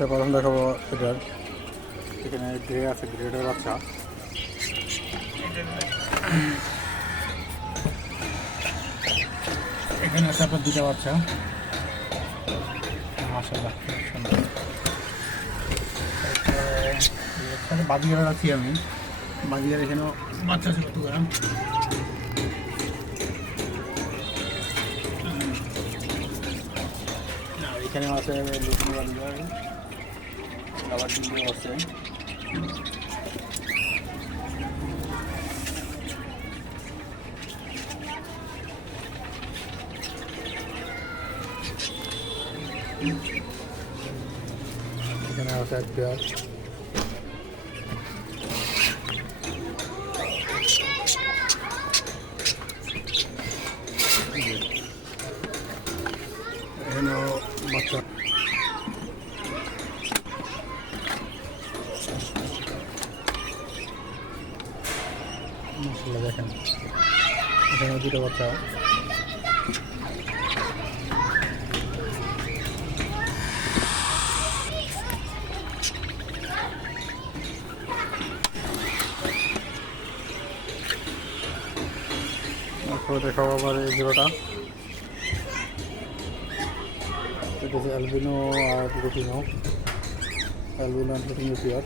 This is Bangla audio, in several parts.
আজকে প্রথম দেখাবো এটার, এখানে গ্রে আছে, গ্রেডের বাচ্চা। এখানে আছে আপনার দুটা বাচ্চা, মাশাআল্লাহ সুন্দর। বাজিগার আছি আমি, বাজিগার এখানেও বাচ্চা আছে কতগুলো। এখানে আছে লুটিন বাজিগার, আবার ডিমও আছে। এখানে আছে এক পেয়ার। এখানেও বাচ্চা। মাশাআল্লাহ দেখেন, এখানে দুটো বাচ্চা। দেখাবো আবার এই জোড়াটা, এটা হচ্ছে অ্যালবিনো আর লুটিনো, অ্যালবিনো আর লুটিনো পেয়ার।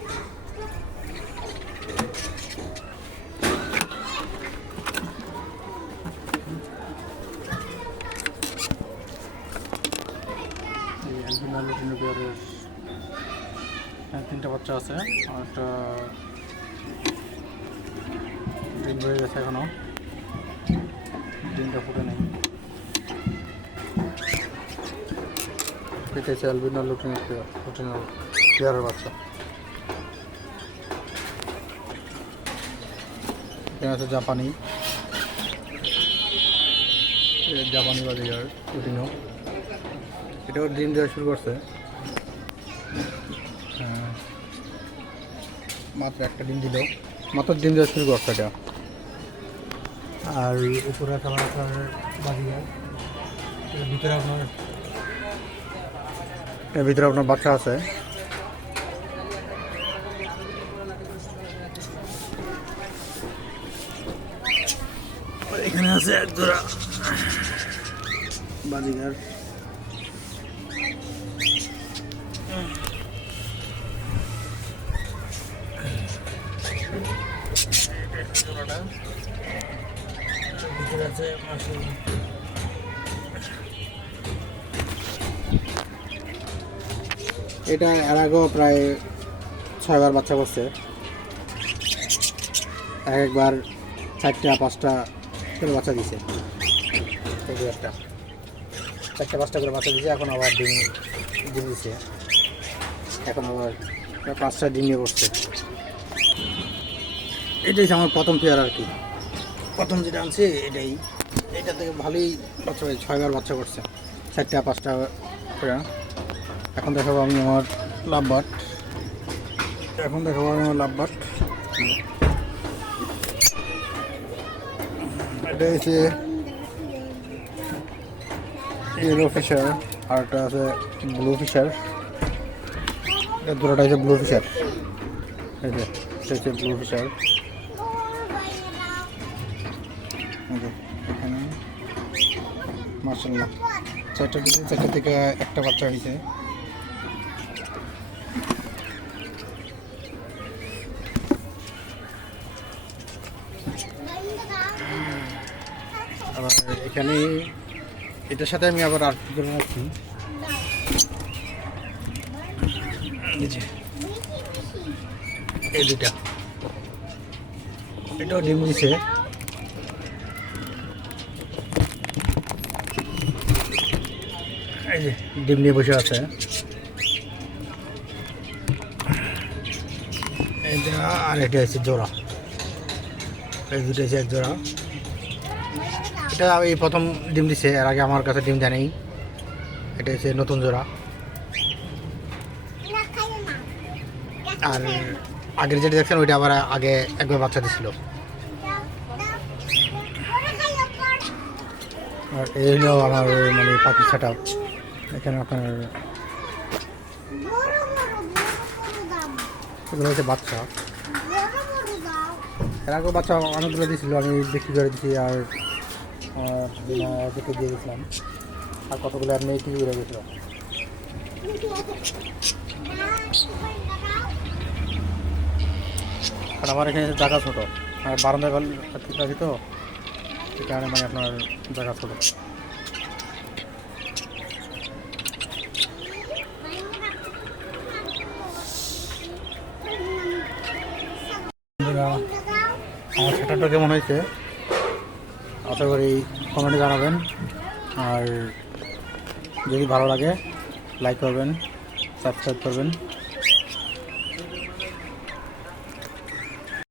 এই অ্যালবিনো আর লুটিনো পেয়ারের তিনটা বাচ্চা আছে, আর একটা ডিম হয়ে গেছে, এখনো ডিমটা ফুটে নেই। এটা হচ্ছে অ্যালবিনো আর লুটিনো পেয়ারের বাচ্চা। এখানে আছে জাপানি, জাপানি বাজিগার লুটিনো। এটাও ডিম দেওয়া শুরু করছে, মাত্র একটা ডিম দিল, মাত্র ডিম দেওয়া শুরু করছে এটা। আর উপরে আপনার বাজিগার, এর ভিতরে আপনার বাচ্চা আছে। এখানে আছে এক জোড়া বাজিগার। ভিতরে আছে এটা এর আগেও প্রায় 6বার বাচ্চা করছে, একবার 4টা-5টা করে বাচ্চা দিছে। এই একটা 4টা-5টা করে বাচ্চা দিছে, এখন আবার ডিম দিছে, এখন আবার 5টা ডিম নিয়ে বসছে। এটাই আমার প্রথম পেয়ার আর কি, প্রথম যেটা আনছি এটাই। এটা থেকে ভালোই বাচ্চা হয়েছে, 6বার বাচ্চা করছে, 4টা-5টা করে। এখন দেখাবো আমি আমার লাভবার্ড, এটা হচ্ছে ইয়েলো ফিশার, আর একটা আছে ব্লু ফিশার। এটা দুটোটা হচ্ছে ব্লু ফিশার, এই যে এটা হচ্ছে ব্লু ফিশার। এখানে মাশাআল্লাহ 4টা দিয়েছে, 4টা থেকে একটা বাচ্চা হয়েছে। আবার এখানে এটার সাথে আমি আবার আর জন্য রাখছি, এই দুটা, এটাও ডিম দিছে। এই যে ডিম নিয়ে বসে আছে, এটা আর এটা হচ্ছে জোড়া, এই দুটো হচ্ছে এক জোড়া। এটা এই প্রথম ডিম দিছে, এর আগে আমার কাছে ডিম দেয় নেই। এটা হচ্ছে নতুন জোড়া। আর আগের যেটা দেখছেন ওইটা আবার আগে একবার বাচ্চা দিছিল। আর এই হলো আমার মানে পাখি সেট আপ। এখানে আপনার এগুলো হচ্ছে বাচ্চা। এর আগেও বাচ্চা অনেকগুলো দিয়েছিল, আমি বিক্রি করে দিয়েছি আর দুটো দিয়ে দিয়েছিলাম, আর কতগুলো আর নেই টিভি রয়ে গেছিলো। আর আমার এখানে জায়গা ছোটো, আর বারান্দায় আছি তো, এই কারণে মানে আপনার জায়গা ছোটো। আমার সেটাটা কেমন হয়েছে আশা করি কমেন্টে জানাবেন, আর যদি ভালো লাগে লাইক করবেন, সাবস্ক্রাইব করবেন।